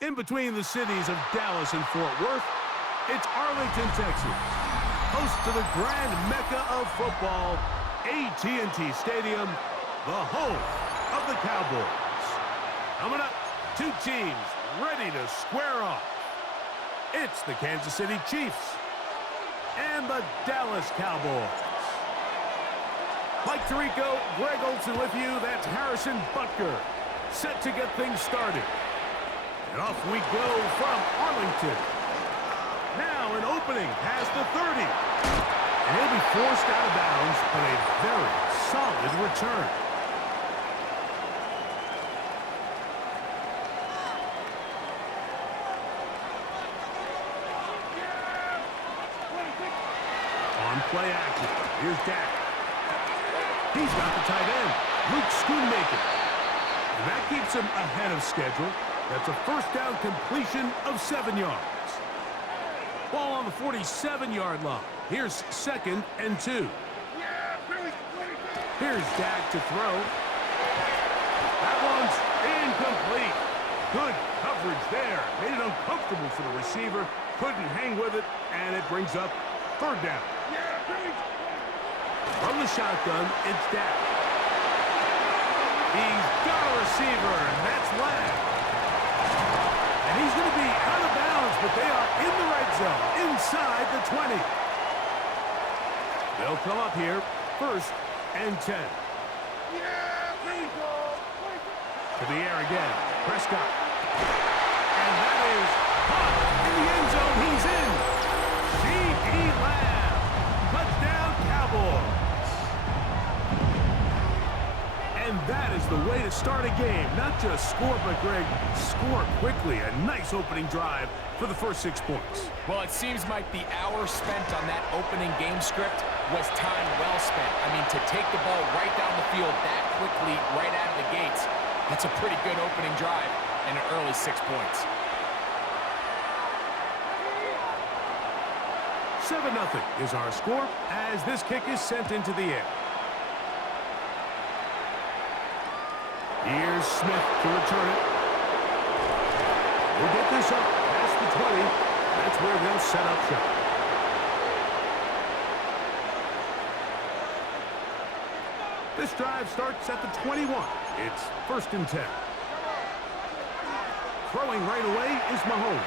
In between the cities of Dallas and Fort Worth, it's Arlington, Texas, host to the grand mecca of football, AT&T Stadium, the home of the Cowboys. Coming up, two teams ready to square off. It's the Kansas City Chiefs and the Dallas Cowboys. Mike Tirico, Greg Olsen with you. That's Harrison Butker, set to get things started. And off we go from Arlington. Now an opening past the 30. And he'll be forced out of bounds, but a very solid return. On play action. Here's Dak. He's got the tight end, Luke Schoonmaker. And that keeps him ahead of schedule. That's a first down completion of 7 yards. Ball on the 47-yard line. Here's 2nd and 2. Here's Dak to throw. That one's incomplete. Good coverage there. Made it uncomfortable for the receiver. Couldn't hang with it, and it brings up 3rd down. From the shotgun, it's Dak. He's got a receiver, and that's Lamb. And he's going to be out of bounds, but they are in the red zone, inside the 20. They'll come up here, 1st and 10. To the air again, Prescott. And that is caught in the end zone. He's in. C.D. Lamb. Touchdown, Cowboys. And that is the way to start a game. Not just score, but, Greg, score quickly. A nice opening drive for the first 6 points. Well, it seems like the hour spent on that opening game script was time well spent. I mean, to take the ball right down the field that quickly, right out of the gates, that's a pretty good opening drive and an early 6 points. 7-0 is our score as this kick is sent into the air. Here's Smith to return it. We'll get this up past the 20. That's where they'll set up shop. This drive starts at the 21. It's 1st and 10. Throwing right away is Mahomes.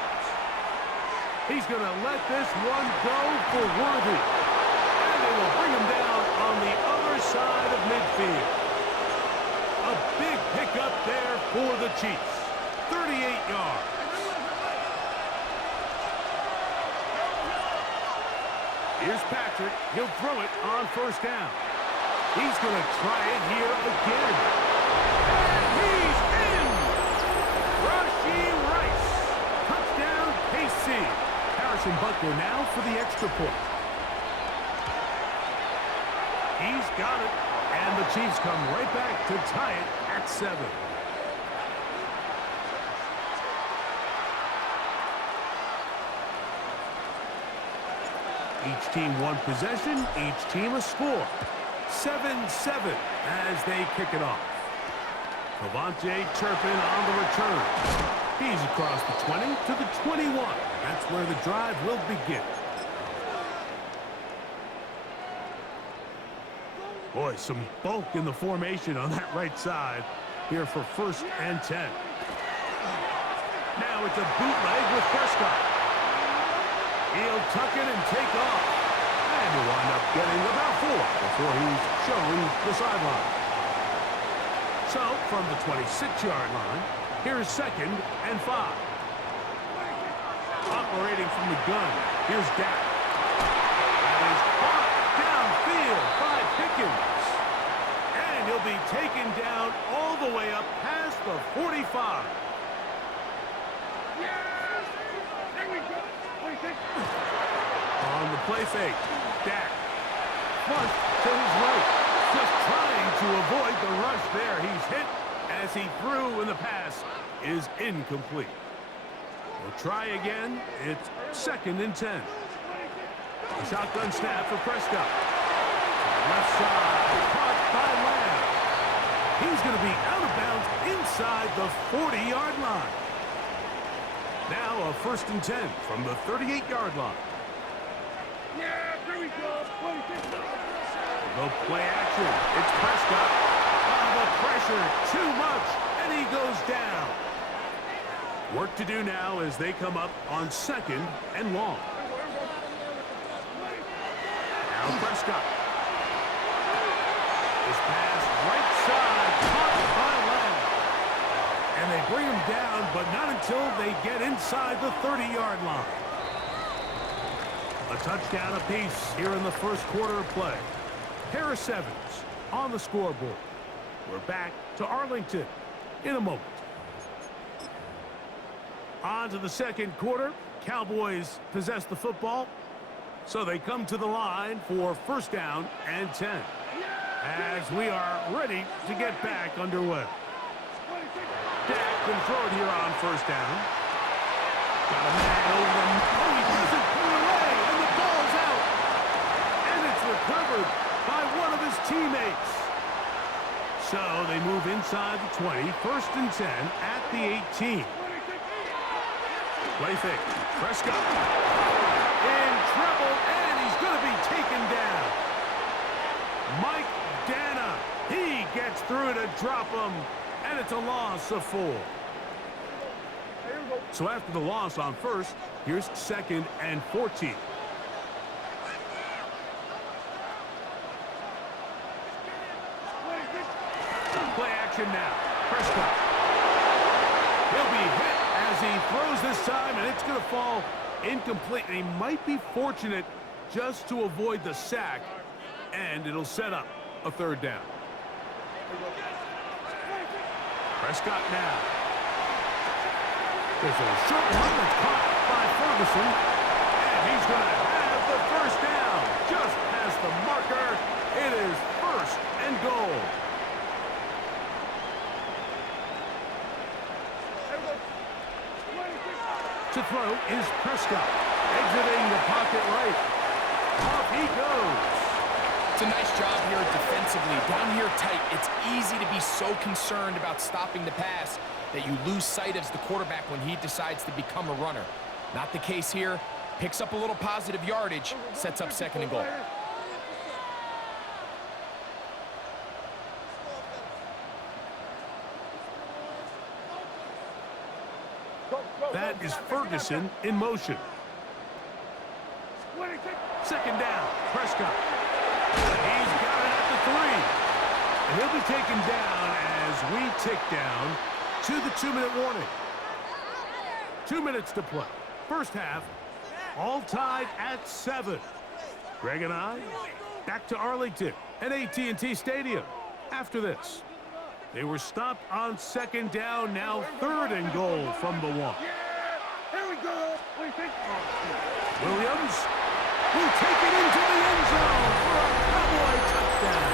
He's going to let this one go for Worthy. And they will bring him down on the other side of midfield. A big pickup there for the Chiefs. 38 yards. Here's Patrick. He'll throw it on 1st down. He's going to try it here again. And he's in! Rashee Rice. Touchdown, KC. Harrison Butker now for the extra point. He's got it. And the Chiefs come right back to tie it at 7. Each team one possession, each team a score. 7-7 as they kick it off. Cavante Turpin on the return. He's across the 20 to the 21. That's where the drive will begin. Boy, some bulk in the formation on that right side here for 1st and 10. Now it's a bootleg with Prescott. He'll tuck it and take off. And he'll wind up getting about 4 before he's shown the sideline. So, from the 26-yard line, here's 2nd and 5. Operating from the gun, here's Dak. That is caught downfield by Pickens. And he'll be taken down all the way up past the 45. On the play fake, Dak. Flush to his right. Just trying to avoid the rush there. He's hit as he threw, and the pass is incomplete. We'll try again. It's 2nd and 10. A shotgun snap for Prescott. Left side, caught by Lamb. He's going to be out of bounds inside the 40-yard line. Now a 1st and 10 from the 38-yard line. Yeah, here we go. The play action. It's Prescott. The pressure, too much, and he goes down. Work to do now as they come up on 2nd and long. Now Prescott. His pass right side, caught by Lamb. And they bring him down, but not until they get inside the 30-yard line. A touchdown apiece here in the first quarter of play. Harris Evans on the scoreboard. We're back to Arlington in a moment. On to the second quarter. Cowboys possess the football, so they come to the line for 1st down and 10. As we are ready to get back underway. Dak can throw it here on 1st down. Got a man over them. Oh, he doesn't put it away, and the ball's out. And it's recovered by one of his teammates. So they move inside the 20, 1st and 10 at the 18. Play fake. Prescott in trouble, and he's going to be taken down. Mike Dana, he gets through to drop him, and it's a loss of 4. So after the loss on 1st, here's 2nd and 14. Play action now. Prescott. He'll be hit as he throws this time, and it's going to fall incomplete. And he might be fortunate just to avoid the sack, and it'll set up a 3rd down. Prescott now. There's a short one that's caught by Ferguson, and he's going to have the 1st down. Just past the marker, it is 1st and goal. To throw is Prescott, exiting the pocket right. Off he goes. It's a nice job here defensively. Down here tight, it's easy to be so concerned about stopping the pass that you lose sight of the quarterback when he decides to become a runner. Not the case here. Picks up a little positive yardage, sets up 2nd and goal. That is Ferguson in motion. 2nd down, Prescott. He's got it at the 3. And he'll be taken down as we tick down to the 2-minute warning. 2 minutes to play. First half, all tied at 7. Greg and I, back to Arlington at AT&T Stadium. After this, they were stopped on 2nd down, now 3rd and goal from the 1. Here we go. Williams will take it into the end zone for a Cowboy touchdown.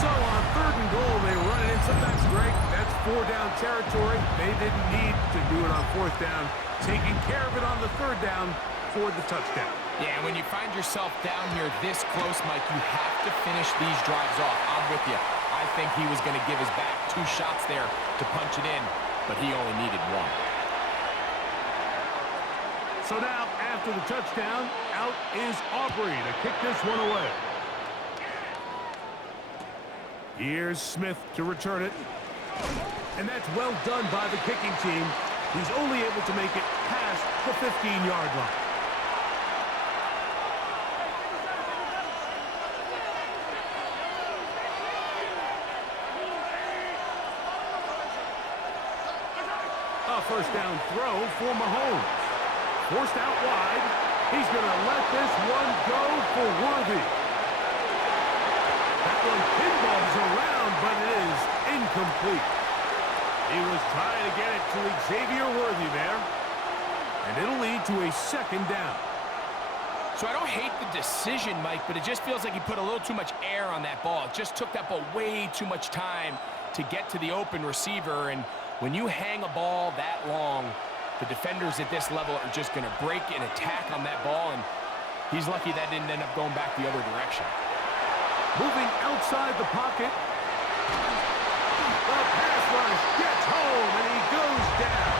So on 3rd and goal, they run it in. Sometimes, Greg, that's 4-down territory. They didn't need to do it on 4th down. Taking care of it on the 3rd down for the touchdown. Yeah, when you find yourself down here this close, Mike, you have to finish these drives off. I'm with you. I think he was going to give his back 2 shots there to punch it in, but he only needed 1. So now, after the touchdown, out is Aubrey to kick this one away. Here's Smith to return it. And that's well done by the kicking team. He's only able to make it past the 15-yard line. A 1st down throw for Mahomes. Forced out wide. He's going to let this one go for Worthy. That one pinballs around, but it is incomplete. He was trying to get it to Xavier Worthy there. And it'll lead to a 2nd down. So I don't hate the decision, Mike, but it just feels like he put a little too much air on that ball. It just took that ball way too much time to get to the open receiver. And when you hang a ball that long, the defenders at this level are just going to break and attack on that ball, and he's lucky that didn't end up going back the other direction. Moving outside the pocket. The pass rush gets home, and he goes down.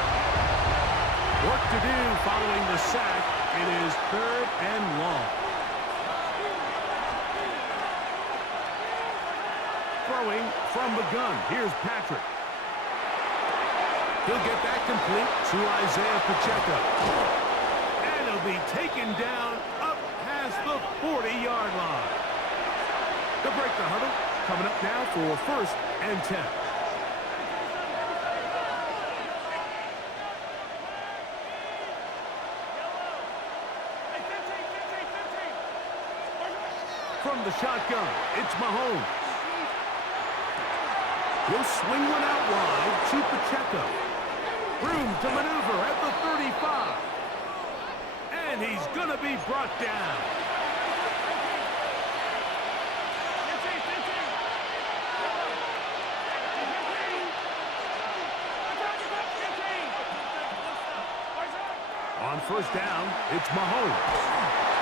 Work to do following the sack. It is 3rd and long. Throwing from the gun. Here's Patrick. He'll get that complete to Isaiah Pacheco. And he'll be taken down up past the 40-yard line. They'll break the huddle. Coming up now for 1st and 10. From the shotgun, it's Mahomes. He'll swing one out wide to Pacheco. Room to maneuver at the 35. And he's going to be brought down. On 1st down, it's Mahomes.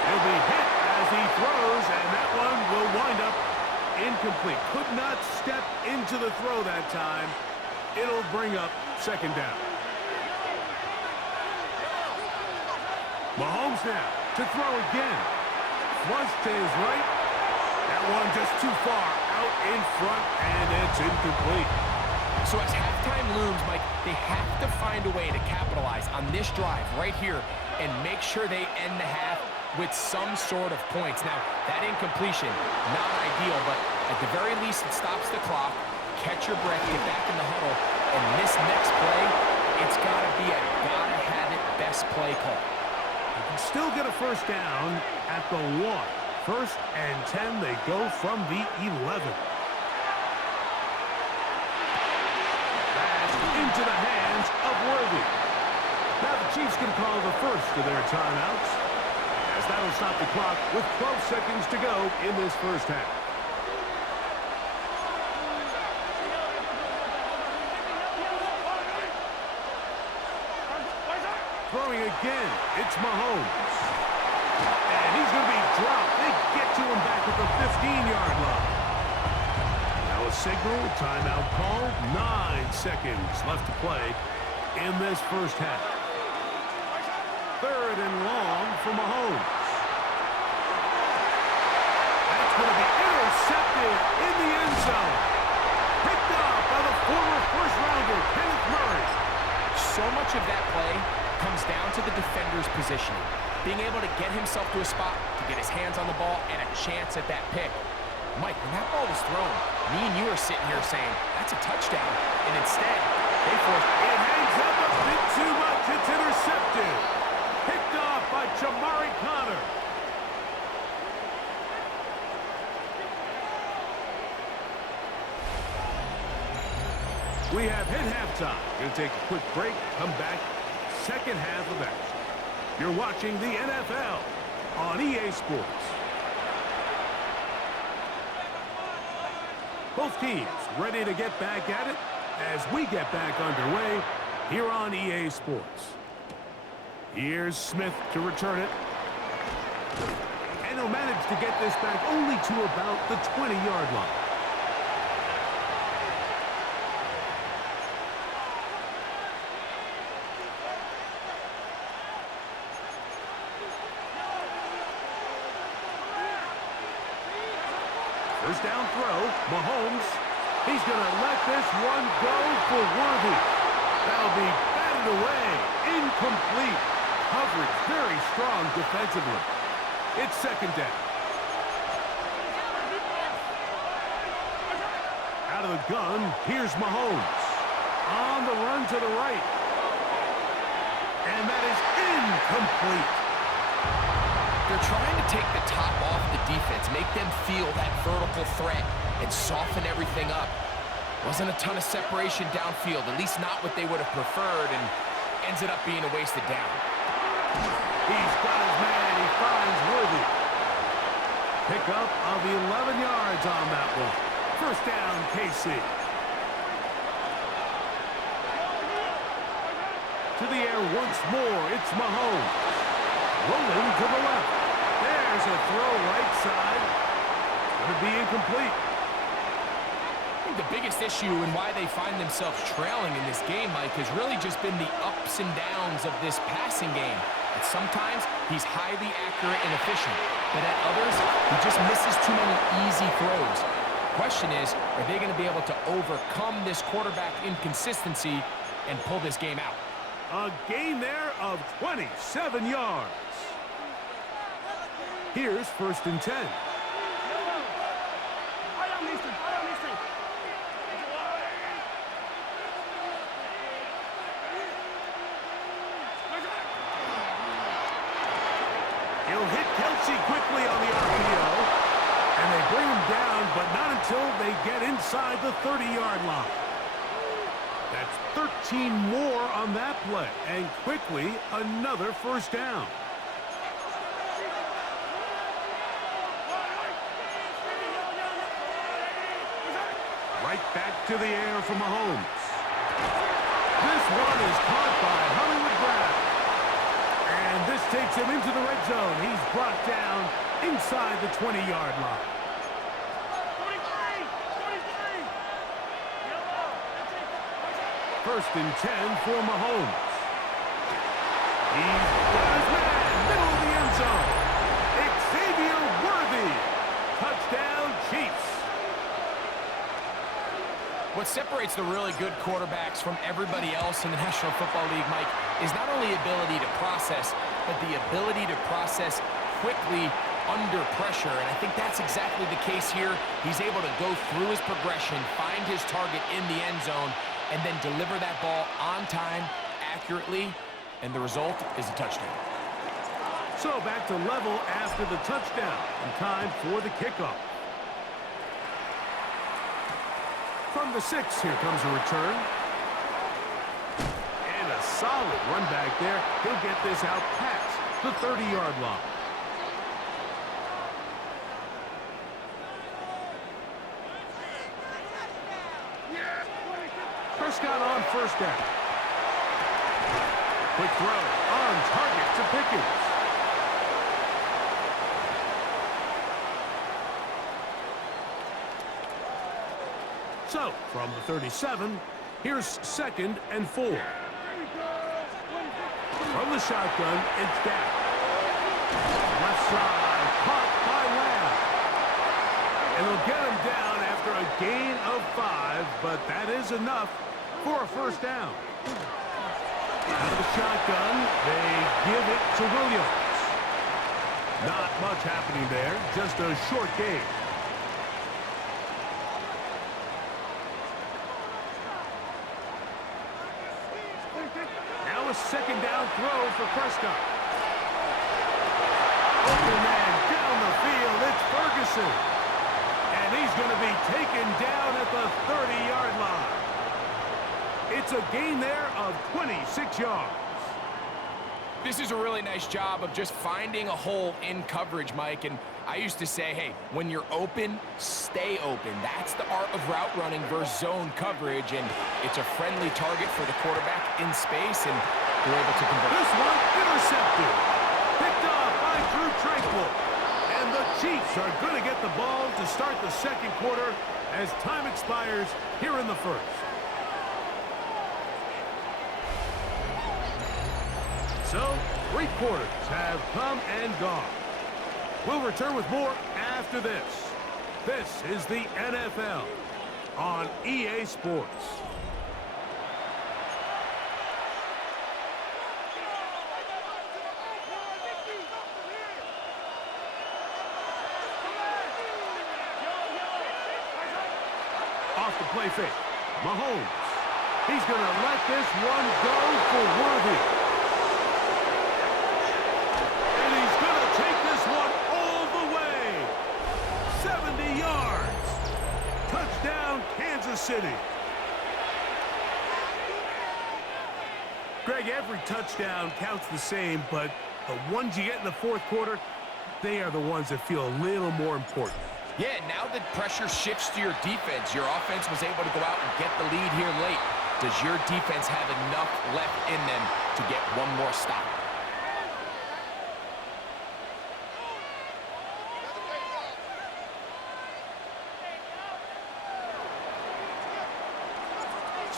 He'll be hit as he throws, and that one will wind up incomplete. Could not step into the throw that time. It'll bring up 2nd down. Mahomes now to throw again. Flush to his right. That one just too far out in front, and it's incomplete. So as halftime looms, Mike, they have to find a way to capitalize on this drive right here and make sure they end the half with some sort of points. Now, that incompletion, not ideal, but at the very least it stops the clock. Catch your breath, get back in the huddle, and this next play, it's got to be a gotta-have-it best play call. You can still get a 1st down at the 1. 1st and 10, they go from the 11. Into the hands of Worthy. Now the Chiefs can call the first of their timeouts, as that'll stop the clock with 12 seconds to go in this 1st half. Throwing again, it's Mahomes. And he's going to be dropped. They get to him back at the 15-yard line. A signal, timeout called. 9 seconds left to play in this 1st half. 3rd and long for Mahomes. That's going to be intercepted in the end zone. Picked off by the former 1st-rounder, Kenneth Murray. So much of that play comes down to the defender's positioning. Being able to get himself to a spot, to get his hands on the ball, and a chance at that pick. Mike, when that ball was thrown, me and you are sitting here saying, that's a touchdown. And instead, they forced it. Hangs up a bit too much. It's intercepted. Picked off by Jamari Connor. We have hit halftime. Going to take a quick break. Come back. 2nd half of action. You're watching the NFL on EA Sports. Both teams ready to get back at it as we get back underway here on EA Sports. Here's Smith to return it. And he'll manage to get this back only to about the 20-yard line. First down throw, Mahomes. He's going to let this one go for Worthy. That'll be batted away. Incomplete. Coverage very strong defensively. It's 2nd down. Out of the gun, here's Mahomes. On the run to the right. And that is incomplete. They're trying to take the top off the defense, make them feel that vertical threat, and soften everything up. Wasn't a ton of separation downfield, at least not what they would have preferred, and ends it up being a wasted down. He's got his man. He finds Worthy. Pickup of 11 yards on that one. 1st down, KC. To the air once more. It's Mahomes. Rolling to the left. There's a throw right side. It's going to be incomplete. think the biggest issue and why they find themselves trailing in this game, Mike, has really just been the ups and downs of this passing game. And sometimes he's highly accurate and efficient, but at others, he just misses too many easy throws. Question is, are they going to be able to overcome this quarterback inconsistency and pull this game out? A gain there of 27 yards. Here's 1st and 10. He'll hit Kelsey quickly on the RPO, and they bring him down, but not until they get inside the 30-yard line. That's 13 more on that play, and quickly another 1st down. Right back to the air for Mahomes. This one is caught by Hollywood Brown. And this takes him into the red zone. He's brought down inside the 20-yard line. 1st and 10 for Mahomes. He's got his man, middle of the end zone. Xavier Worthy. Touchdown, Cheifs. What separates the really good quarterbacks from everybody else in the National Football League, Mike, is not only ability to process, but the ability to process quickly under pressure. And I think that's exactly the case here. He's able to go through his progression, find his target in the end zone, and then deliver that ball on time, accurately, and the result is a touchdown. So back to level after the touchdown, and time for the kickoff. From the 6, here comes a return. And a solid run back there. He'll get this out past the 30-yard line. Prescott on 1st down. Quick throw on target to Pickens. So, from the 37, here's 2nd and 4. From the shotgun, it's down. Left side, caught by Lamb. And they'll get him down after a gain of 5, but that is enough for a 1st down. Out of the shotgun, they give it to Williams. Not much happening there, just a short gain. Now a 2nd down throw for Prescott. Open man down the field, it's Ferguson. And he's going to be taken down at the 30-yard line. It's a gain there of 26 yards. This is a really nice job of just finding a hole in coverage, Mike. And I used to say, hey, when you're open, stay open. That's the art of route running versus zone coverage. And it's a friendly target for the quarterback in space, and they're able to convert. This one intercepted. Picked off by Drew Tranquil. And the Chiefs are going to get the ball to start the 2nd quarter as time expires here in the 1st. So, 3 quarters have come and gone. We'll return with more after this. This is the NFL on EA Sports. Off the play fake. Mahomes. He's going to let this one go for Worthy. And he's going to take this one all the way. 70 yards. Touchdown, Kansas City. Greg, every touchdown counts the same, but the ones you get in the 4th quarter, they are the ones that feel a little more important. Yeah, now that pressure shifts to your defense, your offense was able to go out and get the lead here late. Does your defense have enough left in them to get one more stop?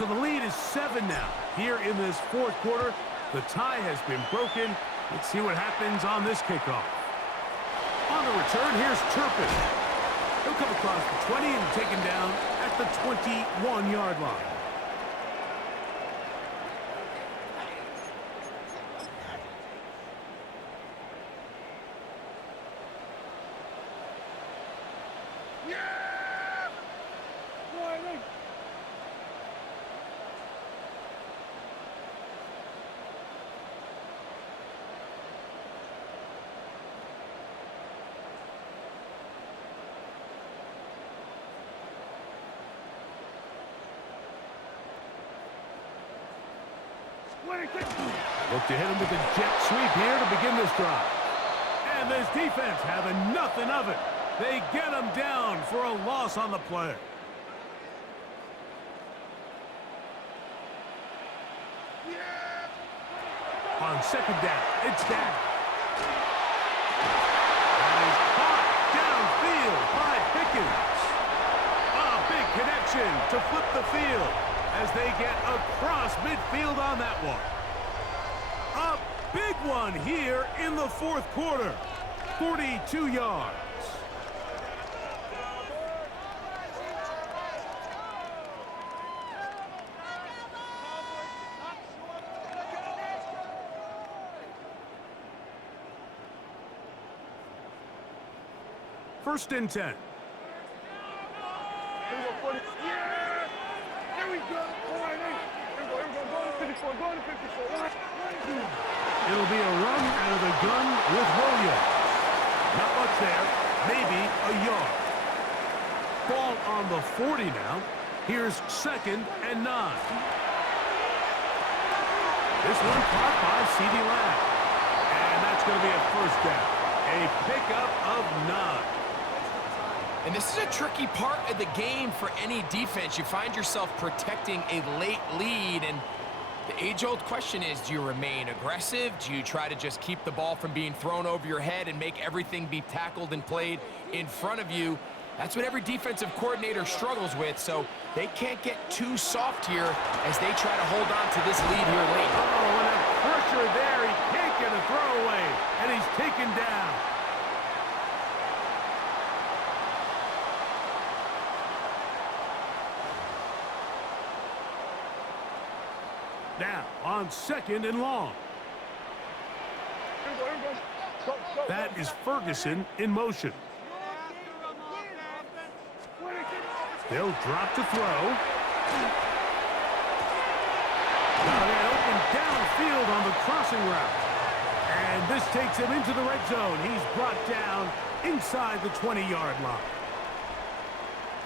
So the lead is 7 now. Here in this fourth quarter, the tie has been broken. Let's see what happens on this kickoff. On the return, here's Turpin. He'll come across the 20 and taken down at the 21-yard line. Look to hit him with a jet sweep here to begin this drive. And this defense having nothing of it. They get him down for a loss on the play. On second down, it's down. And he's caught downfield by Pickens. A big connection to flip the field as they get across midfield on that one. A big one here in the fourth quarter. 42 yards. First and 10. It'll be a run out of the gun with Williams. Not much there, maybe a yard. Ball on the 40 now. Here's second and 9. This one caught by C.D. Lamb. And that's going to be a first down. A pickup of 9. And this is a tricky part of the game for any defense. You find yourself protecting a late lead, and the age-old question is, do you remain aggressive? Do you try to just keep the ball from being thrown over your head and make everything be tackled and played in front of you? That's what every defensive coordinator struggles with, so they can't get too soft here as they try to hold on to this lead here late. Oh, and a pressure there. He can't get a throwaway, and he's taken down. Now, on second and long. That is Ferguson in motion. They'll drop to throw. Now they open downfield on the crossing route. And this takes him into the red zone. He's brought down inside the 20-yard line.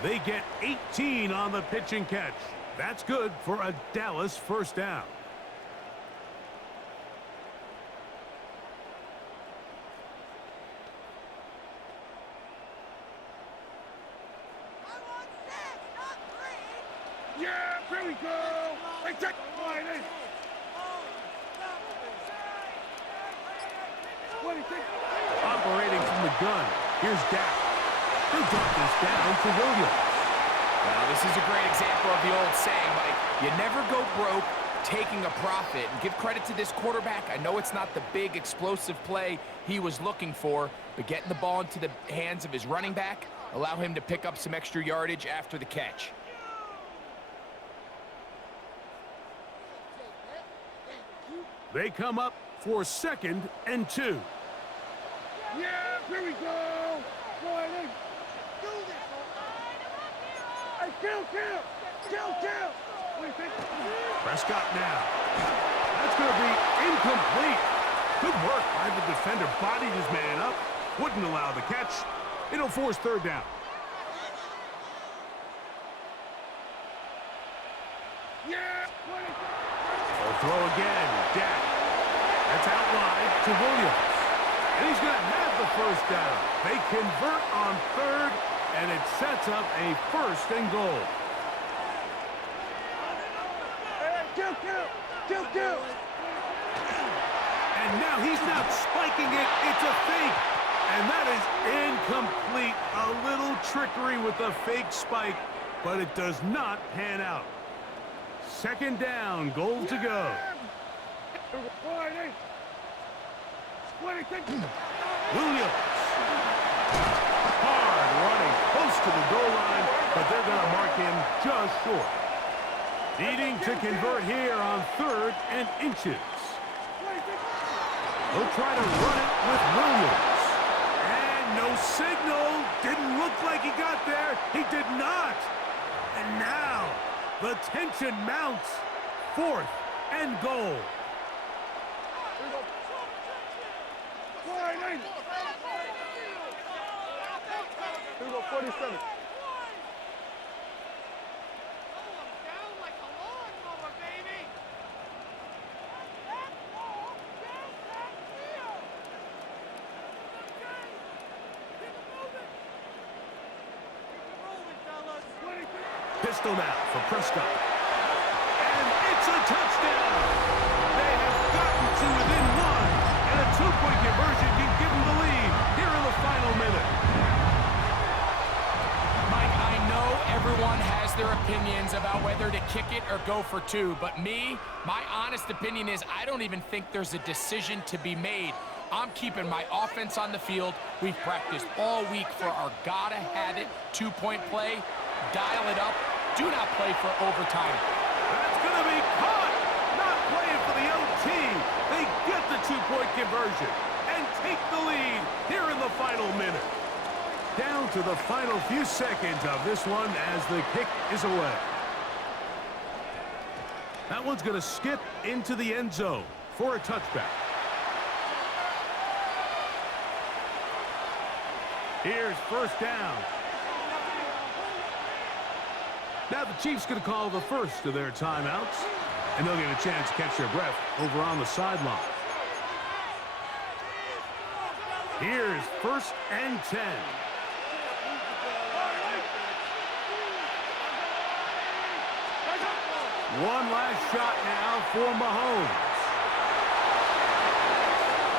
They get 18 on the pitch and catch. That's good for a Dallas first down. Yeah, here we go. Hey, check the line in. Operating from the gun. Here's Dak. He'll drop this down to Williams. Well, this is a great example of the old saying, Mike. You never go broke taking a profit. And give credit to this quarterback. I know it's not the big explosive play he was looking for, but getting the ball into the hands of his running back, allow him to pick up some extra yardage after the catch. They come up for second and 2. Yeah, here we go. Go ahead and do this. Hey, kill. What do you think? Prescott now. That's going to be incomplete. Good work by the defender. Bodied his man up. Wouldn't allow the catch. It'll force third down. Yeah. They'll throw again. Dak. That's out wide to Williams. And he's going to have the first down. They convert on third, and it sets up a first and goal. Kill. And now he's not spiking it. It's a fake. And that is incomplete. A little trickery with a fake spike, but it does not pan out. Second down, goal to go. Williams. Hard running close to the goal line, but they're going to mark him just short. Needing to convert here on 3rd and inches. They'll try to run it with Williams. And no signal. Didn't look like he got there. He did not. And now the tension mounts. 4th and goal. Here we go, 47. Pistol now for Prescott. And it's a touchdown. They have gotten to within 1. And a 2-point conversion can give them the lead here in the final minute. Mike, I know everyone has their opinions about whether to kick it or go for 2, but my honest opinion is I don't even think there's a decision to be made. I'm keeping my offense on the field. We've practiced all week for our gotta-have-it 2-point play. Dial it up. Do not play for overtime. That's going to be caught. Not playing for the OT. They get the 2-point conversion and take the lead here in the final minute. Down to the final few seconds of this one as the kick is away. That one's going to skip into the end zone for a touchback. Here's 1st down. Now the Chiefs going to call the first of their timeouts, and they'll get a chance to catch their breath over on the sideline. Here's 1st and 10. One last shot now for Mahomes.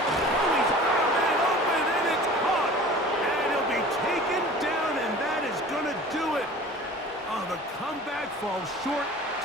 Oh, he's got a man open, and it's caught. And he'll be taken down, and that is going to do it. Oh, the comeback falls short